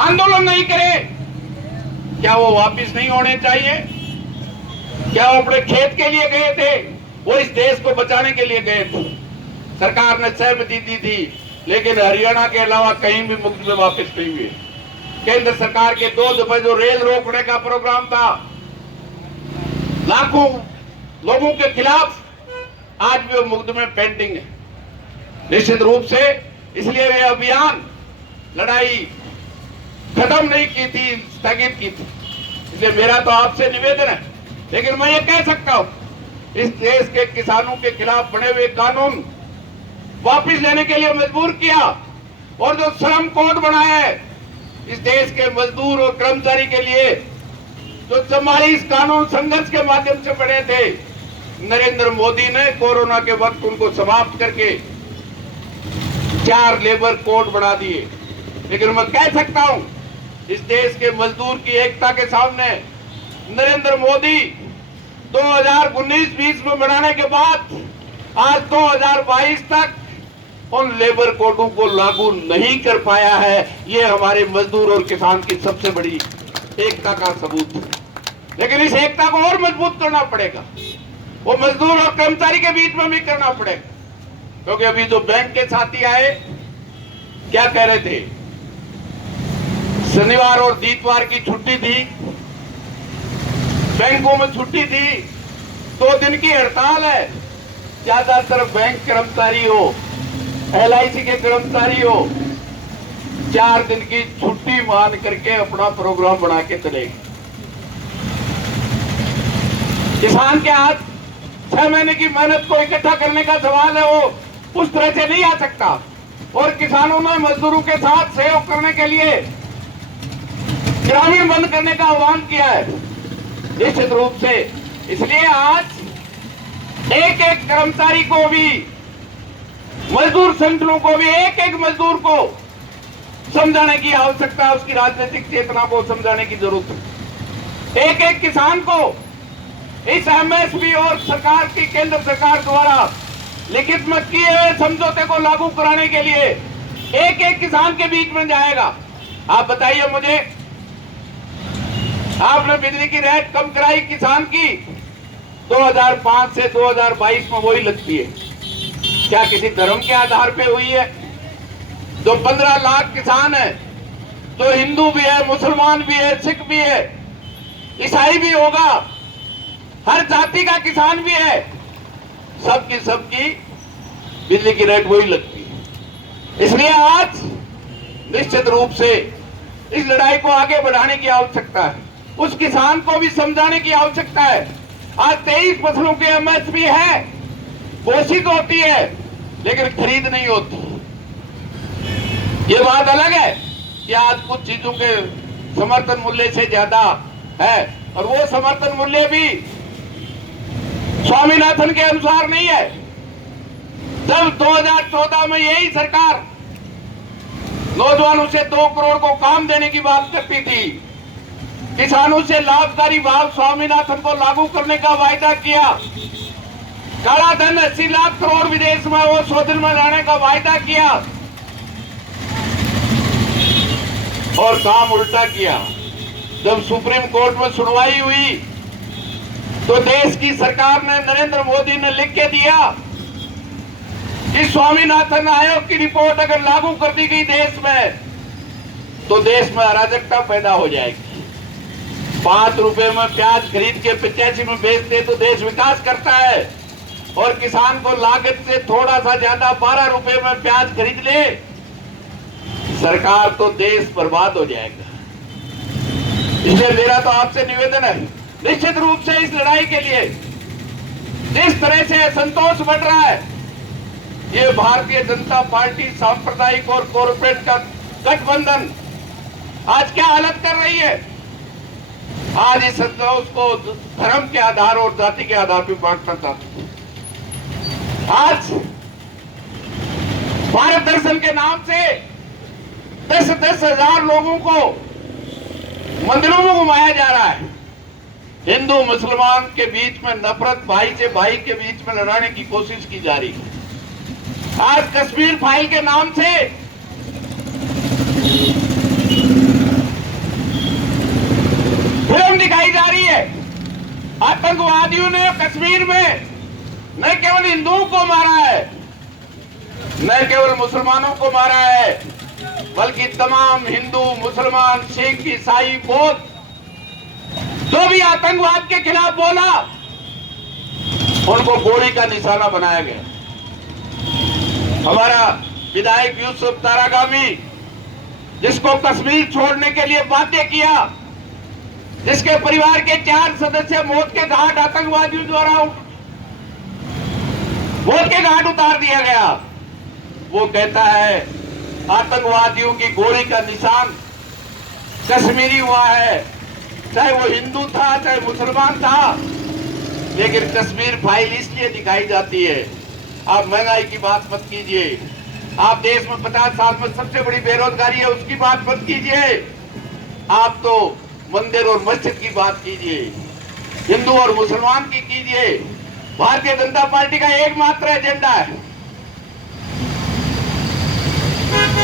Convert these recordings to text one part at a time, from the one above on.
आंदोलन नहीं करे, क्या वो वापस नहीं होने चाहिए? क्या वो अपने खेत के लिए गए थे? वो इस देश को बचाने के लिए गए थे। सरकार ने सहमति दी थी, लेकिन हरियाणा के अलावा कहीं भी मुकदमे वापस नहीं हुए। केंद्र सरकार के 2 दफे जो रेल रोकने का प्रोग्राम था, लाखों लोगों के खिलाफ, आज भी वो मुकदमे पेंडिंग है। निश्चित रूप से इसलिए वे अभियान लड़ाई खत्म नहीं की थी, स्थगित की थी। इसलिए मेरा तो आपसे निवेदन है, लेकिन मैं ये कह सकता हूं, इस देश के किसानों के खिलाफ बने हुए कानून वापस लेने के लिए मजबूर किया, और जो श्रम कोड बनाया है इस देश के मजदूर और कर्मचारी के लिए, जो 44 कानून संघर्ष के माध्यम से बने थे, नरेंद्र मोदी ने कोरोना के वक्त उनको समाप्त करके 4 लेबर कोड बना दिए। लेकिन मैं कह सकता हूं, इस देश के मजदूर की एकता के सामने नरेंद्र मोदी 2019-20 में बनाने के बाद आज 2022 तक उन लेबर कोडों को लागू नहीं कर पाया है। ये हमारे मजदूर और किसान की सबसे बड़ी एकता का सबूत है। लेकिन इस एकता को और मजबूत करना पड़ेगा, वो मजदूर और कर्मचारी के बीच में भी करना पड़ेगा। क्योंकि अभी जो बैंक के साथी आए, क्या कह रहे थे? शनिवार और इतवार की छुट्टी थी, बैंकों में छुट्टी थी, 2 दिन की हड़ताल है। ज्यादातर बैंक कर्मचारी हो, LIC के कर्मचारी हो, 4 दिन की छुट्टी मान करके अपना प्रोग्राम बना के चले। किसान के हाथ 6 महीने की मेहनत को इकट्ठा करने का सवाल है, वो उस तरह से नहीं आ सकता। और किसानों ने मजदूरों के साथ सहयोग करने के लिए ग्रामीण बंद करने का आह्वान किया है, निश्चित रूप से। इसलिए आज एक एक कर्मचारी को भी, मजदूर संगठनों को भी, एक एक मजदूर को समझाने की आवश्यकता है, उसकी राजनीतिक चेतना को समझाने की जरूरत है। एक एक किसान को इस MSP और सरकार की, केंद्र सरकार द्वारा लिखित में किए हुए समझौते को लागू कराने के लिए एक एक किसान के बीच में जाएगा। आप बताइए मुझे, आपने बिजली की रेट कम कराई किसान की 2005 से 2022 में वही लगती है। क्या किसी धर्म के आधार पे हुई है? जो 15 लाख किसान है, जो हिंदू भी है, मुसलमान भी है, सिख भी है, ईसाई भी होगा, हर जाति का किसान भी है, सबकी बिजली की रेट वही लगती है। इसलिए आज निश्चित रूप से इस लड़ाई को आगे बढ़ाने की आवश्यकता है, उस किसान को भी समझाने की आवश्यकता है। आज 23 फसलों की MSP है, घोषित होती है, लेकिन खरीद नहीं होती। ये बात अलग है कि आज कुछ चीजों के समर्थन मूल्य से ज्यादा है, और वो समर्थन मूल्य भी स्वामीनाथन के अनुसार नहीं है। जब 2014 में यही सरकार नौजवानों से 2 करोड़ को काम देने की बात करती थी, किसानों से लाभकारी भाव स्वामीनाथन को लागू करने का वायदा किया, काला धन 80 लाख करोड़ विदेश में वो शोधन में लाने का वायदा किया, और काम उल्टा किया। जब सुप्रीम कोर्ट में सुनवाई हुई तो देश की सरकार ने, नरेंद्र मोदी ने लिख के दिया कि स्वामीनाथन आयोग की रिपोर्ट अगर लागू कर दी गई देश में, तो देश में अराजकता पैदा हो जाएगी। 5 रुपए में प्याज खरीद के 85 में बेचते तो देश विकास करता है, और किसान को लागत से थोड़ा सा ज्यादा 12 रुपए में प्याज खरीद ले, सरकार तो देश बर्बाद हो जाएगा। इसलिए मेरा तो आपसे निवेदन है, निश्चित रूप से इस लड़ाई के लिए जिस तरह से असंतोष बढ़ रहा है, ये भारतीय जनता पार्टी सांप्रदायिक और कॉर्पोरेट का गठबंधन आज क्या हालत कर रही है। आज इस संतोष को धर्म के आधार और जाति के आधार पर बांटना चाहते हैं। आज भारत दर्शन के नाम से 10-10 हजार लोगों को मंदिरों में घुमाया जा रहा है। हिंदू मुसलमान के बीच में नफरत, भाई से भाई के बीच में लड़ाने की कोशिश की जा रही है। आज कश्मीर फाइल के नाम से कश्मीर में न केवल हिंदुओं को मारा है, न केवल मुसलमानों को मारा है, बल्कि तमाम हिंदू, मुसलमान, सिख, ईसाई, बौद्ध जो भी आतंकवाद के खिलाफ बोला, उनको गोली का निशाना बनाया गया। हमारा विधायक यूसुफ तारागामी, जिसको कश्मीर छोड़ने के लिए बाध्य किया, जिसके परिवार के 4 सदस्य मौत के घाट आतंकवादियों द्वारा मौत के घाट उतार दिया गया, वो कहता है आतंकवादियों की गोली का निशान कश्मीरी हुआ है, चाहे वो हिंदू था चाहे मुसलमान था। लेकिन कश्मीर फाइल इसलिए दिखाई जाती है। आप महंगाई की बात मत कीजिए, आप देश में 50 साल में सबसे बड़ी बेरोजगारी है उसकी बात मत कीजिए, आप तो मंदिर और मस्जिद की बात कीजिए, हिंदू और मुसलमान की कीजिए। भारतीय जनता पार्टी का एकमात्र एजेंडा है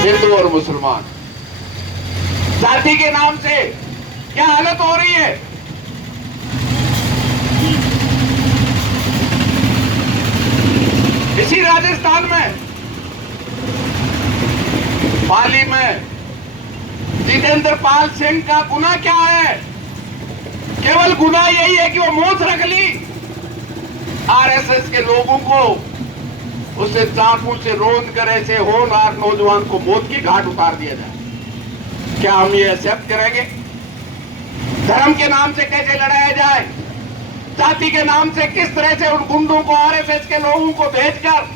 हिंदू और मुसलमान। जाति के नाम से क्या हालत हो रही है। इसी राजस्थान में पाली में जितेंद्र पाल सिंह का गुनाह क्या है? केवल गुनाह यही है कि वो मूंछ रख ली। आरएसएस के लोगों को उसे चाकू से रोंद कर ऐसे होनहार नौजवान को मौत की घाट उतार दिया जाए। क्या हम ये एक्सेप्ट करेंगे? धर्म के नाम से कैसे लड़ाया जाए, जाति के नाम से किस तरह से उन गुंडों को, आरएसएस के लोगों को भेजकर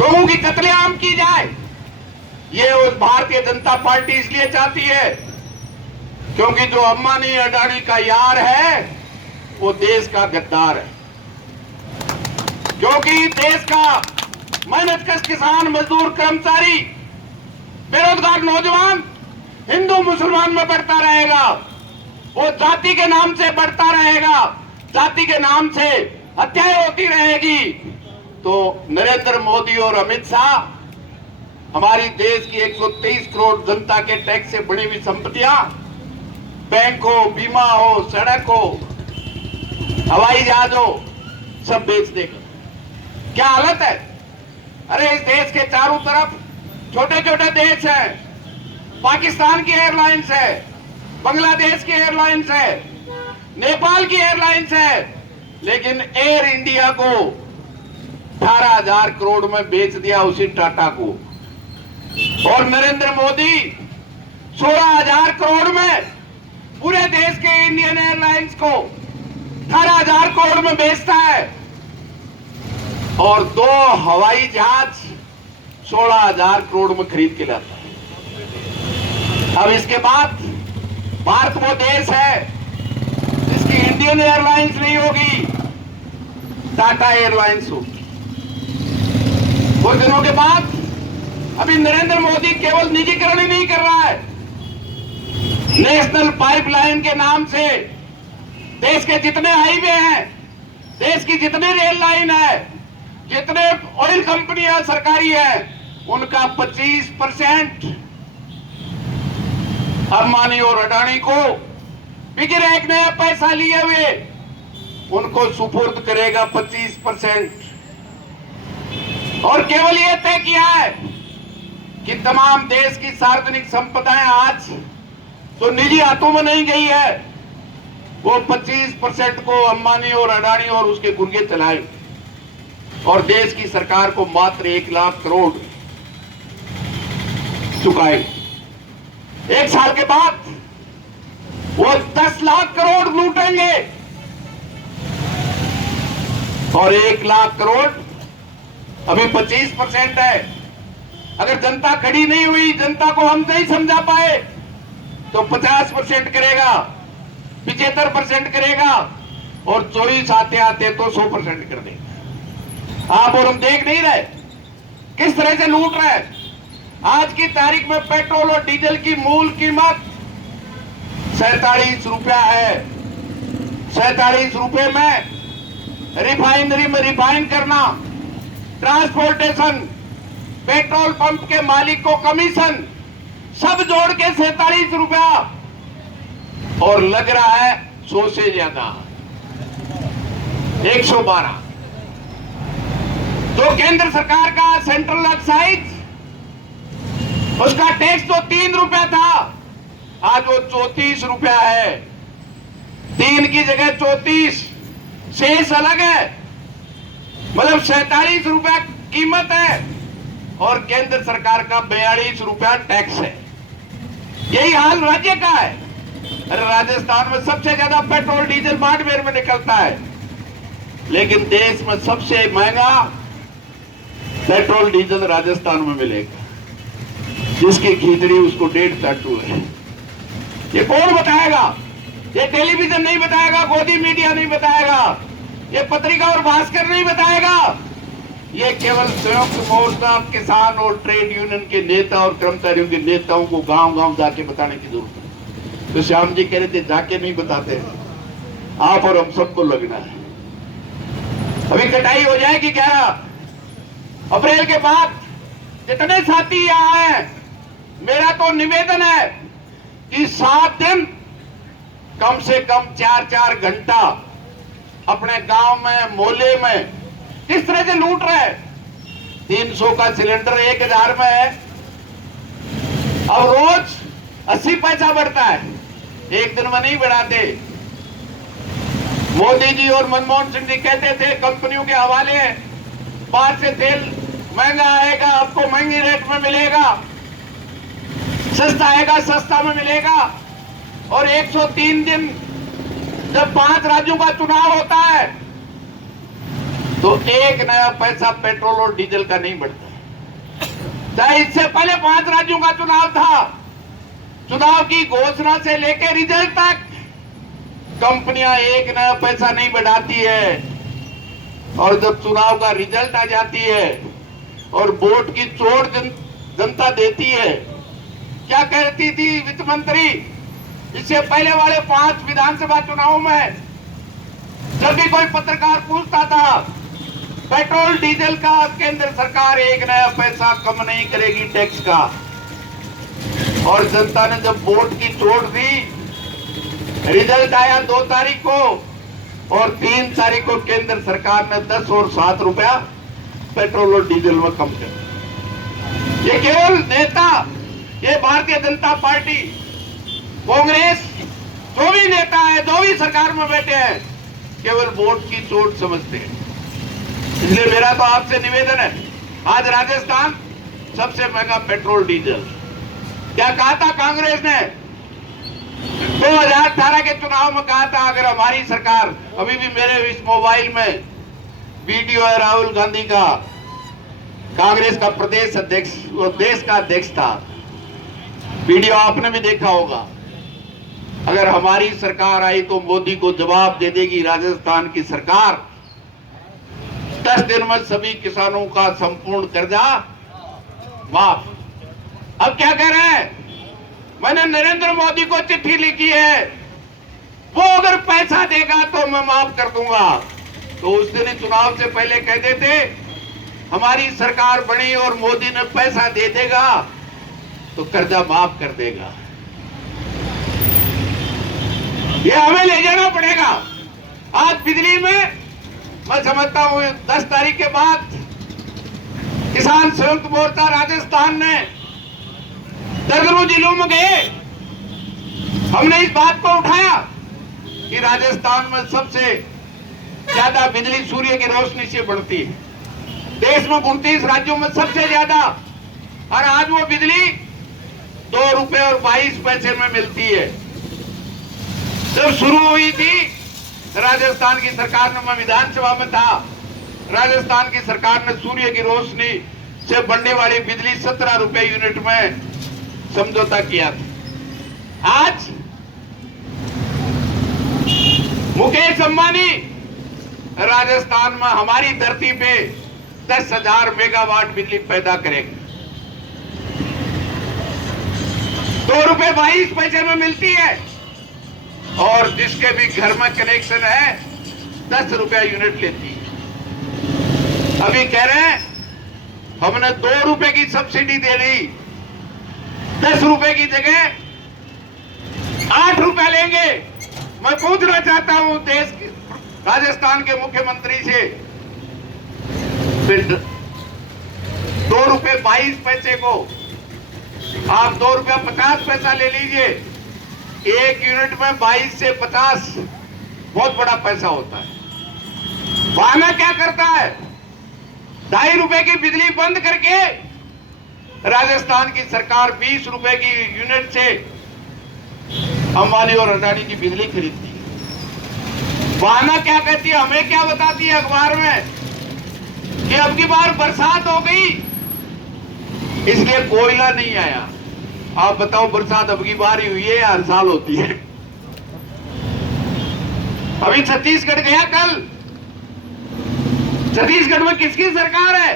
लोगों की कत्लेआम की जाए, ये उस भारतीय जनता पार्टी इसलिए चाहती है क्योंकि जो अंबानी अडानी का यार है वो देश का गद्दार है। क्योंकि देश का मेहनतकश किसान, मजदूर, कर्मचारी, बेरोजगार नौजवान हिंदू मुसलमान में बढ़ता रहेगा, वो जाति के नाम से बढ़ता रहेगा, जाति के नाम से हत्याएं होती रहेगी। तो नरेंद्र मोदी और अमित शाह हमारी देश की 123 करोड़ जनता के टैक्स से बनी हुई संपत्तियां, बैंक हो, बीमा हो, सड़क हो, हवाई जहाज हो, सब बेच देगा। क्या हालत है। अरे इस देश के चारों तरफ छोटे छोटे देश हैं, पाकिस्तान की एयरलाइंस है, बांग्लादेश की एयरलाइंस है, नेपाल की एयरलाइंस है, लेकिन एयर इंडिया को 18,000 करोड़ में बेच दिया उसी टाटा को। और नरेंद्र मोदी 16,000 करोड़ में पूरे देश के इंडियन एयरलाइंस को 18,000 करोड़ में बेचता है और 2 हवाई जहाज 16,000 करोड़ में खरीद के लाता है। अब इसके बाद भारत वो देश है जिसकी इंडियन एयरलाइंस नहीं होगी, टाटा एयरलाइंस होगी। कुछ दिनों के बाद अभी नरेंद्र मोदी केवल निजीकरण ही नहीं कर रहा है, नेशनल पाइपलाइन के नाम से देश के जितने हाईवे हैं, देश की जितनी रेल लाइन है, जितने ऑयल कंपनियां सरकारी है, उनका 25% अंबानी और अडानी को बिगर एक नया पैसा लिए हुए उनको सुपुर्द करेगा 25%। और केवल यह तय किया है कि तमाम देश की सार्वजनिक संपदाएं आज तो निजी हाथों में नहीं गई है, वो 25% को अंबानी और अडानी और उसके गुर्गे चलाएंगे और देश की सरकार को मात्र 1 लाख करोड़ चुकाएंगे। 1 साल के बाद वो 10 लाख करोड़ लूटेंगे और 1 लाख करोड़ अभी 25% है। अगर जनता खड़ी नहीं हुई, जनता को हम नहीं समझा पाए तो 50% करेगा, 75% करेगा और चोरी आते आते तो 100% कर देगा। आप और हम देख नहीं रहे किस तरह से लूट रहे हैं। आज की तारीख में पेट्रोल और डीजल की मूल कीमत 47 रुपया है। 47 रुपए में रिफाइनरी में रिफाइन करना, ट्रांसपोर्टेशन, पेट्रोल पंप के मालिक को कमीशन, सब जोड़ के 47 रुपया और लग रहा है 100 से ज्यादा। 112। जो केंद्र सरकार का सेंट्रल एक्साइज, उसका टैक्स तो 3 रुपया था, आज वो 34 रुपया है। 3 की जगह 34, शेष अलग है, मतलब 47 रुपया कीमत है और केंद्र सरकार का 42 रुपया टैक्स है। यही हाल राज्य का है। अरे राजस्थान में सबसे ज्यादा पेट्रोल डीजल बाड़मेर में निकलता है, लेकिन देश में सबसे महंगा पेट्रोल डीजल राजस्थान में मिलेगा। जिसकी खिचड़ी उसको 1.5 चाटू है। ये कौन बताएगा? ये टेलीविजन नहीं बताएगा, गोदी मीडिया नहीं बताएगा, ये पत्रिका और भास्कर नहीं बताएगा। ये केवल संयुक्त मोर्चा, किसान और ट्रेड यूनियन के नेता और कर्मचारियों के नेताओं को गांव-गांव जाके बताने की जरूरत है। तो श्याम जी कह रहे थे जाके नहीं बताते, आप और हम सबको लगना है। अभी कटाई हो जाएगी 11 अप्रैल के बाद। जितने साथी यहाँ हैं, मेरा तो निवेदन है कि 7 दिन कम से कम 4-4 घंटा अपने गांव में, मोहल्ले में किस तरह से लूट रहे। 300 का सिलेंडर 1000 में है, अब रोज 80 पैसा बढ़ता है, एक दिन में नहीं बढ़ाते। मोदी जी और मनमोहन सिंह जी कहते थे कंपनियों के हवाले, बाहर से तेल महंगा आएगा, आपको महंगी रेट में मिलेगा, सस्ता आएगा, सस्ता में मिलेगा। और 103 दिन जब 5 राज्यों का चुनाव होता है तो 1 नया पैसा पेट्रोल और डीजल का नहीं बढ़ता। चाहे इससे पहले 5 राज्यों का चुनाव था, चुनाव की घोषणा से लेकर रिजल्ट तक कंपनियां 1 नया पैसा नहीं बढ़ाती है। और जब चुनाव का रिजल्ट आ जाती है और वोट की चोट जनता देती है, क्या कहती थी वित्त मंत्री इससे पहले वाले 5 विधानसभा चुनावों में? जब भी कोई पत्रकार पूछता था पेट्रोल डीजल का केंद्र सरकार 1 नया पैसा कम नहीं करेगी टैक्स का, और जनता ने जब वोट की चोट दी, रिजल्ट आया 2 तारीख को और 3 तारीख को केंद्र सरकार ने 10 और 7 रुपया पेट्रोल और डीजल में कम कर। ये केवल नेता, ये भारतीय जनता पार्टी, कांग्रेस, जो भी नेता है, जो भी सरकार में बैठे हैं, केवल वोट की चोट समझते हैं। इसलिए मेरा तो आपसे निवेदन है, आज राजस्थान सबसे महंगा पेट्रोल डीजल। क्या कहा था कांग्रेस ने 2018 के चुनाव में? कहा था अगर हमारी सरकार, अभी भी मेरे इस मोबाइल में वीडियो है राहुल गांधी का, कांग्रेस का प्रदेश अध्यक्ष, वो देश का अध्यक्ष था, वीडियो आपने भी देखा होगा। अगर हमारी सरकार आई तो मोदी को जवाब दे देगी राजस्थान की सरकार, 10 दिन में सभी किसानों का संपूर्ण कर्जा माफ। अब क्या कह रहे हैं? मैंने नरेंद्र मोदी को चिट्ठी लिखी है, वो अगर पैसा देगा तो मैं माफ कर दूंगा। तो उस दिन चुनाव से पहले कह देते हमारी सरकार बनी और मोदी ने पैसा दे देगा तो कर्जा माफ कर देगा। ये हमें ले जाना पड़ेगा। आज बिजली में मैं समझता हूं 10 तारीख के बाद किसान संयुक्त मोर्चा राजस्थान ने दर्जनों जिलों में गए, हमने इस बात को उठाया कि राजस्थान में सबसे ज्यादा बिजली सूर्य की रोशनी से बनती है, देश में 29 राज्यों में सबसे ज्यादा, और आज वो बिजली 2 रुपए और 22 पैसे में मिलती है। जब शुरू हुई थी राजस्थान की सरकार ने, मैं विधानसभा में था, राजस्थान की सरकार ने सूर्य की रोशनी से बनने वाली बिजली 17 रुपए यूनिट में समझौता किया था। आज मुकेश अंबानी राजस्थान में हमारी धरती पे 10,000 मेगावाट बिजली पैदा करेगा, 2 रुपए 22 पैसे में मिलती है, और जिसके भी घर में कनेक्शन है 10 रुपया यूनिट लेती है। अभी कह रहे हैं हमने 2 रुपए की सब्सिडी दे दी, 10 रुपए की जगह 8 रुपया लेंगे। मैं पूछना चाहता हूं देश के राजस्थान के मुख्यमंत्री से फिर 2 रुपए 22 पैसे को आप 2 रुपया 50 पैसा ले लीजिए। 1 यूनिट में 22 से 50 बहुत बड़ा पैसा होता है। वाना क्या करता है? 2.5 रुपए की बिजली बंद करके राजस्थान की सरकार 20 रुपए की यूनिट से अंबानी और अडानी की बिजली खरीदती है। वाना क्या कहती है, हमें क्या बताती है अखबार में कि अब की बार बरसात हो गई इसलिए कोयला नहीं आया। आप बताओ, बरसात अब की बार ही हुई है या हर साल होती है? अभी छत्तीसगढ़ गया कल। छत्तीसगढ़ में किसकी सरकार है?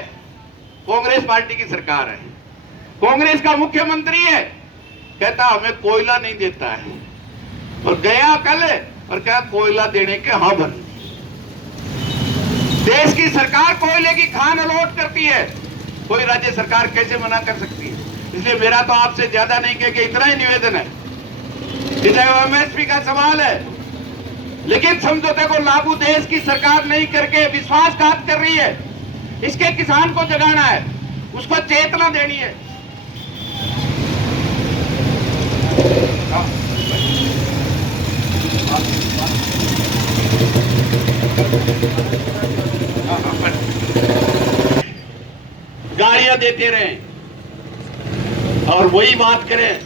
कांग्रेस पार्टी की सरकार है। कांग्रेस का मुख्यमंत्री है, कहता हमें कोयला नहीं देता है। और गया कल और क्या कोयला देने के हाँ भर। देश की सरकार कोयले की खान अलॉट करती है, कोई राज्य सरकार कैसे मना कर सकती है? इसलिए मेरा तो आपसे ज्यादा नहीं कह के इतना ही निवेदन है। एमएसपी का सवाल है, लेकिन समझौते को लागू देश की सरकार नहीं करके विश्वासघात कर रही है। इसके किसान को जगाना है, उसको चेतना देनी है। गाड़ियां देते रहे और वही बात करें,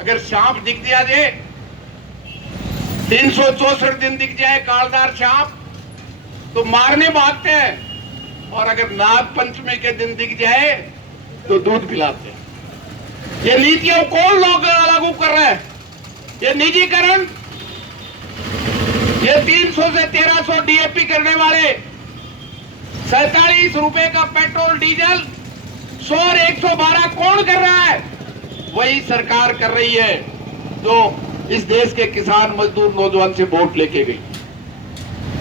अगर सांप दिख दिया दे 364 दिन दिख जाए कालदार सांप तो मारने भागते हैं, और अगर नाग पंचमी के दिन दिख जाए तो दूध पिलाते हैं। ये नीतियों कौन लोग लागू कर रहे हैं? ये निजीकरण, ये 300 से 1300 डीएपी करने वाले, 47 रुपए का पेट्रोल डीजल, 100 और 112 कौन कर रहा है? वही सरकार कर रही है जो इस देश के किसान मजदूर नौजवान से वोट लेके गई।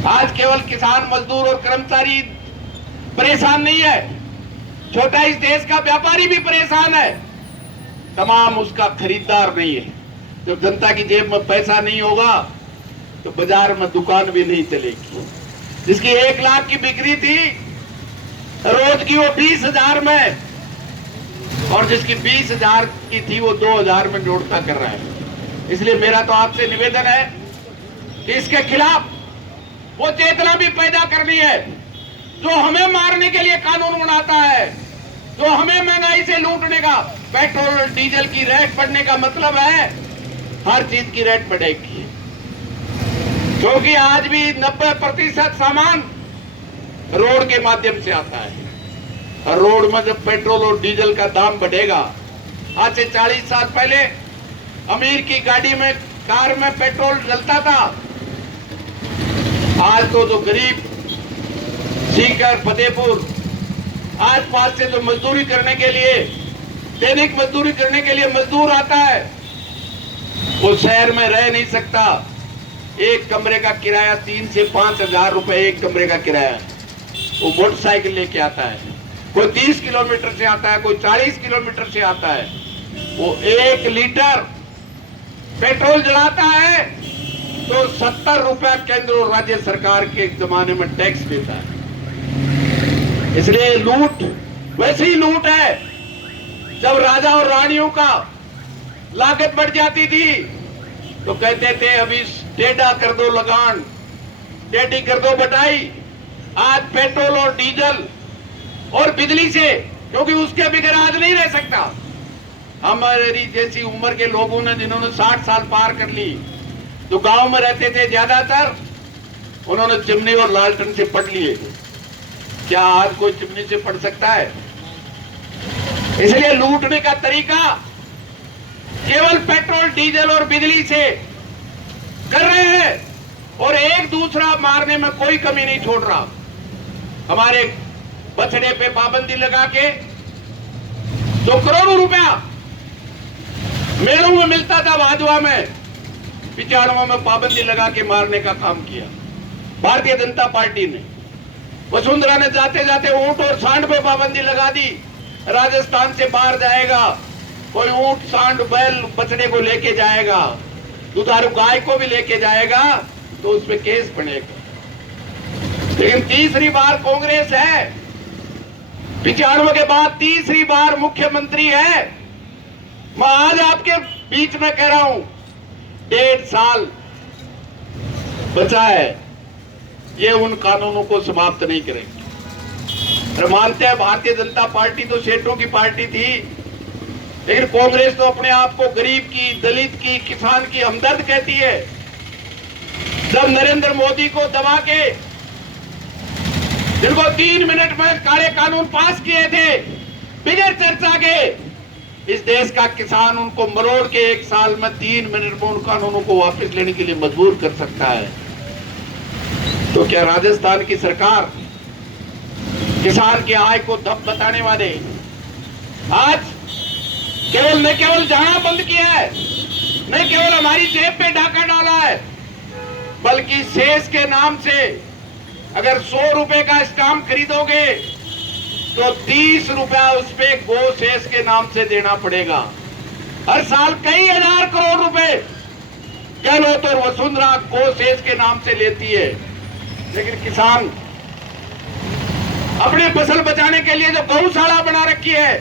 आज केवल किसान मजदूर और कर्मचारी परेशान नहीं है, छोटा इस देश का व्यापारी भी परेशान है। तमाम उसका खरीदार नहीं है। जब जनता की जेब में पैसा नहीं होगा तो बाजार में दुकान भी नहीं चलेगी। जिसकी 1 लाख की बिक्री थी रोज की, वो 20,000 में, और जिसकी 20,000 की थी वो 2,000 में जोड़ता कर रहा है। इसलिए मेरा तो आपसे निवेदन है कि इसके खिलाफ वो चेतना भी पैदा करनी है जो हमें मारने के लिए कानून बनाता है, जो हमें महंगाई से लूटने का। पेट्रोल और डीजल की रेट बढ़ने का मतलब है हर चीज की रेट बढ़ेगी, क्योंकि आज भी 90% सामान रोड के माध्यम से आता है। और रोड में जब पेट्रोल और डीजल का दाम बढ़ेगा, आज से 40 साल पहले अमीर की गाड़ी में, कार में पेट्रोल जलता था। आज तो जो गरीब सीकर, फतेहपुर, आज पास से जो मजदूरी करने के लिए, दैनिक मजदूरी करने के लिए मजदूर आता है, वो शहर में रह नहीं सकता। एक कमरे का किराया 3 से 5,000 रुपए एक कमरे का किराया। वो मोटरसाइकिल लेके आता है, कोई 30 किलोमीटर से आता है, कोई 40 किलोमीटर से आता है। वो 1 लीटर पेट्रोल जलाता है तो 70 रुपया केंद्र और राज्य सरकार के जमाने में टैक्स देता है। इसलिए लूट वैसे ही लूट है। जब राजा और रानियों का लागत बढ़ जाती थी तो कहते थे अभी टेढ़ा कर दो लगान, टेढ़ी कर दो बटाई। आज पेट्रोल और डीजल और बिजली से, क्योंकि उसके बगैर आज नहीं रह सकता। हमारी जैसी उम्र के लोगों ने, जिन्होंने 60 साल पार कर ली, जो गांव में रहते थे ज्यादातर, उन्होंने चिमनी और लालटेन से पढ़ लिए। क्या आज कोई चिमनी से पढ़ सकता है? इसलिए लूटने का तरीका केवल पेट्रोल, डीजल और बिजली से कर रहे हैं, और एक दूसरा मारने में कोई कमी नहीं छोड़ रहा। हमारे बछड़े पे पाबंदी लगा के जो करोड़ों रुपया मेलों में मिलता था, भादवा में, 95 में पाबंदी लगा के मारने का काम किया भारतीय जनता पार्टी ने। वसुंधरा ने जाते जाते ऊंट और सांड पे पाबंदी लगा दी। राजस्थान से बाहर जाएगा कोई ऊंट, सांड, बैल, बछड़े को लेके जाएगा, दुधारू गाय को भी लेके जाएगा तो उस पे केस बनेगा। लेकिन तीसरी बार कांग्रेस है, 95 के बाद तीसरी बार मुख्यमंत्री है। मैं आज आपके बीच में कह रहा हूं, 1.5 साल बचा है, ये उन कानूनों को समाप्त नहीं करेंगे। मानते हैं भारतीय जनता पार्टी तो सेठों की पार्टी थी, लेकिन कांग्रेस तो अपने आप को गरीब की, दलित की, किसान की हमदर्द कहती है। जब नरेंद्र मोदी को दबा के, जिनको 3 मिनट में काले कानून पास किए थे बिगड़ चर्चा के, इस देश का किसान उनको मरोड़ के 1 साल में 3 मिनट में उन कानूनों को वापस लेने के लिए मजबूर कर सकता है। तो क्या राजस्थान की सरकार किसान की आय को दब बताने वाले आज न केवल जाना बंद किया है, न केवल हमारी जेब पे डाका डाला है, बल्कि सेस के नाम से अगर 100 रुपए का स्टाम्प खरीदोगे तो 30 रुपया उस पे गो सेस के नाम से देना पड़ेगा। हर साल कई हजार करोड़ रुपए गहलोत और वसुंधरा गो सेस के नाम से लेती है, लेकिन किसान अपनी फसल बचाने के लिए जो गौशाला बना रखी है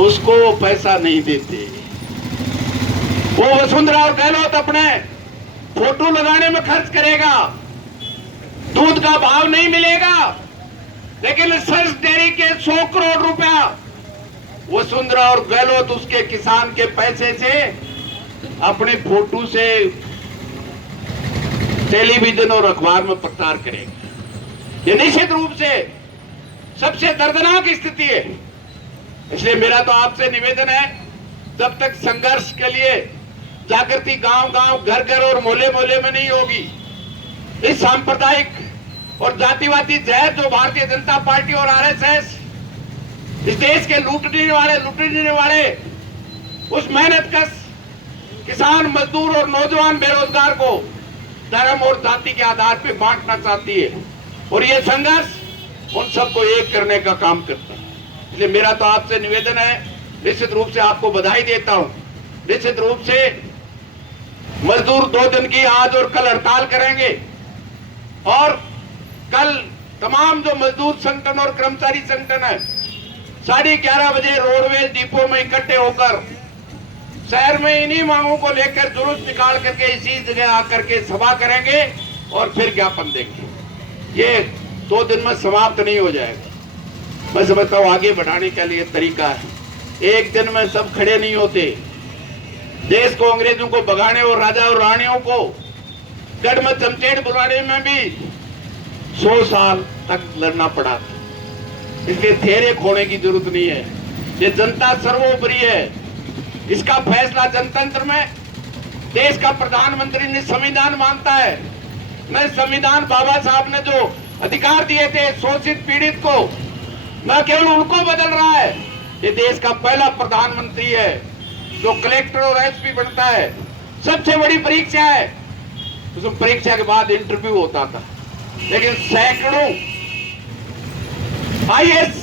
उसको पैसा नहीं देते। वो वसुंधरा और गहलोत अपने फोटो लगाने में खर्च करेगा, दूध का भाव नहीं मिलेगा, लेकिन सर्स डेयरी के 100 करोड़ रुपया वसुंधरा और गहलोत उसके किसान के पैसे से अपने फोटो से टेलीविजन और अखबार में प्रचार करेगा। ये निश्चित रूप से सबसे दर्दनाक स्थिति है। इसलिए मेरा तो आपसे निवेदन है, जब तक संघर्ष के लिए जागृति गांव-गांव, घर-घर और मोहल्ले-मोहल्ले में नहीं होगी, इस सांप्रदायिक और जातिवादी जहर जो भारतीय जनता पार्टी और आरएसएस इस देश के लूटने वाले उस मेहनतकश किसान, मजदूर और नौजवान बेरोजगार को धर्म और जाति के आधार पर बांटना चाहती है, और ये संघर्ष उन सबको एक करने का काम करता है। इसलिए मेरा तो आपसे निवेदन है, निश्चित रूप से आपको बधाई देता हूं। निश्चित रूप से मजदूर 2 दिन की आज और कल हड़ताल करेंगे, और कल तमाम जो मजदूर संगठन और कर्मचारी संगठन है 11:30 बजे रोडवेज डिपो में इकट्ठे होकर शहर में इन्हीं मांगों को लेकर जुलूस निकाल करके इसी जगह आकर के सभा करेंगे और फिर ज्ञापन देंगे। ये 2 दिन में समाप्त नहीं हो जाएगा। मैं समझता हूं आगे बढ़ाने के लिए तरीका है। एक दिन में सब खड़े नहीं होते। देश को अंग्रेजों को भगाने और राजा और रानियों को गढ़ में चमचेड़ बुलाने में भी 100 साल तक लड़ना पड़ा था। इसलिए धैर्य खोने की जरूरत नहीं है। ये जनता सर्वोपरि है, इसका फैसला जनतंत्र में देश का प्रधानमंत्री ने संविधान मानता है। न संविधान बाबा साहब ने जो अधिकार दिए थे शोषित पीड़ित को, न केवल उनको बदल रहा है, ये देश का पहला प्रधानमंत्री है जो कलेक्टर और एसपी बनता है। सबसे बड़ी परीक्षा है, उस परीक्षा के बाद इंटरव्यू होता था, लेकिन सैकड़ों आईएएस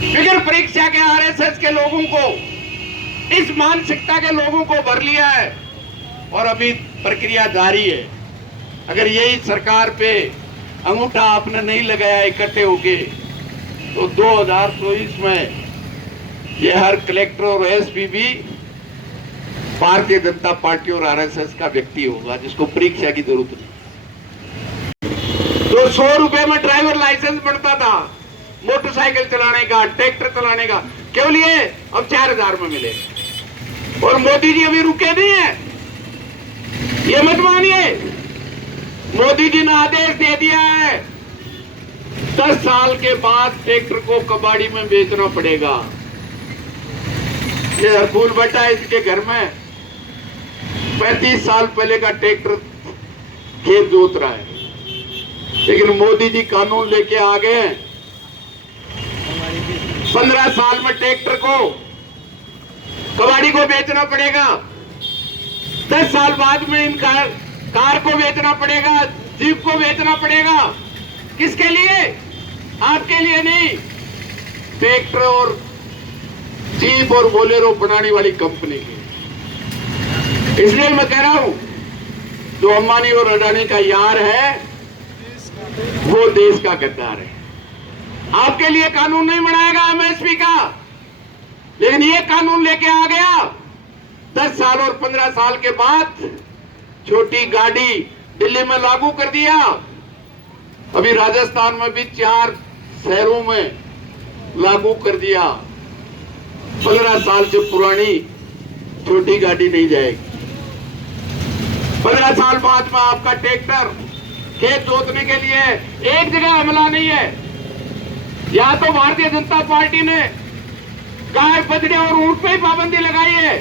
बिगड़ परीक्षा के आरएसएस के लोगों को, इस मानसिकता के लोगों को भर लिया है, और अभी प्रक्रिया जारी है। अगर यही सरकार पे अंगूठा आपने नहीं लगाया इकट्ठे होके, तो 2024 में ये हर कलेक्टर और एसपी भी भारतीय जनता पार्टी और आरएसएस का व्यक्ति होगा, जिसको परीक्षा की जरूरत नहीं। तो 100 रुपए में ड्राइवर लाइसेंस बनता था, मोटरसाइकिल चलाने का, ट्रैक्टर चलाने का, केवल ये अब 4000 में मिले। और मोदी जी अभी रुके नहीं है, ये मत मानिए। मोदी जी ने आदेश दे दिया है 10 साल के बाद ट्रैक्टर को कबाड़ी में बेचना पड़ेगा। ये हरफूल बैठा है इसके घर में 35 साल पहले का ट्रैक्टर खेत जोत रहा है, लेकिन मोदी जी कानून लेके आ गए 15 साल में ट्रैक्टर को कबाड़ी को बेचना पड़ेगा। 10 साल बाद में इन कार को बेचना पड़ेगा, जीप को बेचना पड़ेगा। किसके लिए? आपके लिए नहीं, ट्रैक्टर और जीप और बोलेरो बनाने वाली कंपनी की। इसलिए मैं कह रहा हूं, जो अंबानी और अडानी का यार है, वो देश का गद्दार है। आपके लिए कानून नहीं बनाएगा एमएसपी का, लेकिन ये कानून लेके आ गया 10 साल और 15 साल के बाद छोटी गाड़ी दिल्ली में लागू कर दिया। अभी राजस्थान में भी 4 शहरों में लागू कर दिया। 15 साल से पुरानी छोटी गाड़ी नहीं जाएगी। 15 साल बाद में आपका ट्रैक्टर खेत जोतने के लिए एक जगह हमला नहीं है। या तो भारतीय जनता पार्टी ने गाय बछड़े और ऊंट पे ही पाबंदी लगाई है।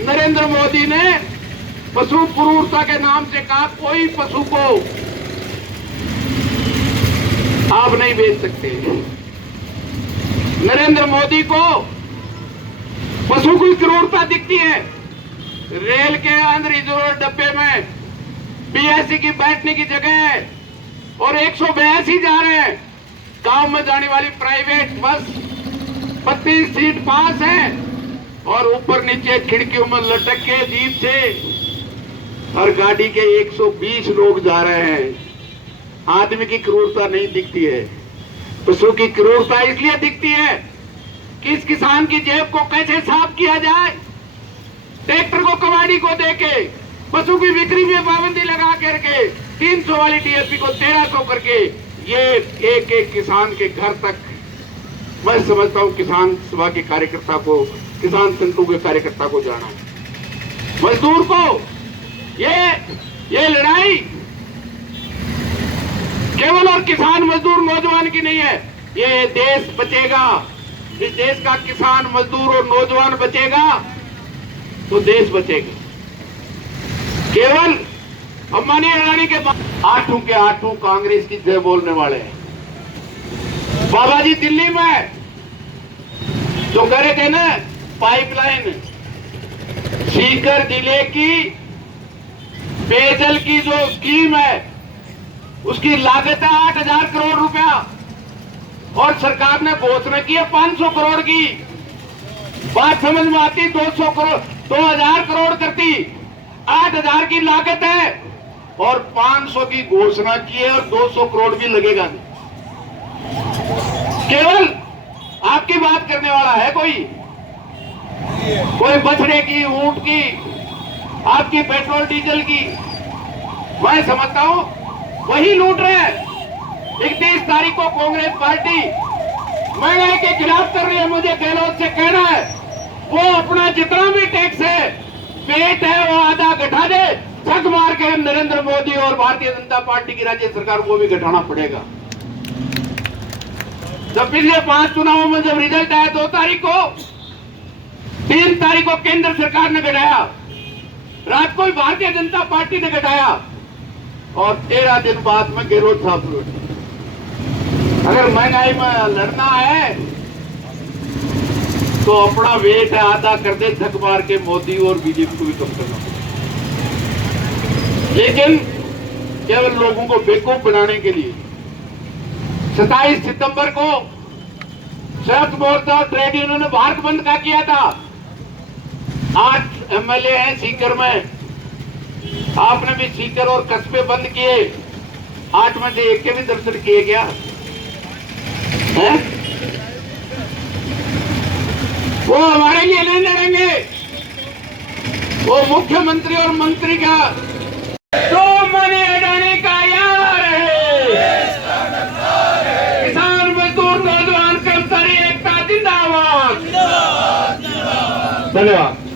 नरेंद्र मोदी ने पशु क्रूरता के नाम से कहा कोई पशु को आप नहीं बेच सकते। नरेंद्र मोदी को पशु की क्रूरता दिखती है। रेल के अंदर रिजर्व डब्बे में 82 की बैठने की जगह है और 182 जा रहे हैं। गांव में जाने वाली प्राइवेट बस 32 सीट पास है और ऊपर नीचे खिड़कियों में लटक के जीप से और गाड़ी के 120 लोग जा रहे हैं। आदमी की क्रूरता नहीं दिखती है, पशु की क्रूरता इसलिए दिखती है कि इस किसान की जेब को कैसे साफ किया जाए। ट्रैक्टर को कबाड़ी को देके, पशु की बिक्री में पाबंदी लगा करके, 300 वाली टीएसपी को 1300 करके, ये एक एक किसान के घर तक। मैं समझता हूं किसान सभा के कार्यकर्ता को, किसान संगठनों के कार्यकर्ता को जाना, मजदूर को ये लड़ाई केवल और किसान मजदूर नौजवान की नहीं है। ये देश बचेगा, इस देश का किसान मजदूर और नौजवान बचेगा तो देश बचेगा। केवल अंबानी अडानी के आठों के आठों कांग्रेस की जय बोलने वाले हैं। बाबा जी दिल्ली में जो कह रहे थे ना पाइपलाइन, सीकर जिले की पेयजल की जो स्कीम है उसकी लागत है 8,000 करोड़ रुपया और सरकार ने घोषणा की है 500 करोड़ की। बात समझ में आती 200 करोड़ 2000 करोड़ करती, 8,000 की लागत है और 500 की घोषणा की है और 200 करोड़ भी लगेगा नहीं। केवल आपकी बात करने वाला है कोई बछड़े की, ऊंट की, आपकी पेट्रोल डीजल की। मैं समझता हूं वही लूट रहे हैं। 31 तारीख को कांग्रेस पार्टी महंगाई के खिलाफ कर रही है। मुझे गहलोत से कहना है वो अपना जितना भी टैक्स है, पेट है, वो आधा घटा दे। ठग मार के नरेंद्र मोदी और भारतीय जनता पार्टी की राज्य सरकार को भी घटाना पड़ेगा। जब पिछले 5 चुनावों में जब रिजल्ट आया 2 तारीख को, 3 तारीख को केंद्र सरकार ने घटाया, रात को भारतीय जनता पार्टी ने घटाया और 13 दिन बाद में गहलोत साहब। अगर महंगाई में लड़ना है तो अपना वेट है आधा कर दे, धक मार के मोदी और बीजेपी को भी कम करना पड़ेगा। लेकिन केवल लोगों को बेवकूफ बनाने के लिए 27 सितंबर को संयुक्त मोर्चा ट्रेड यूनियन ने भारत बंद का किया था। 8 एमएलए हैं सीकर में, आपने भी सीकर और कस्बे बंद किए। 8 में से 1 के भी दर्शन किए क्या है? वो हमारे लिए नहीं लड़ेंगे। वो मुख्यमंत्री और मंत्री का तो मनी अडानी का यार है। किसान मजदूर नौजवान कर्मचारी एकता जिंदाबाद। धन्यवाद।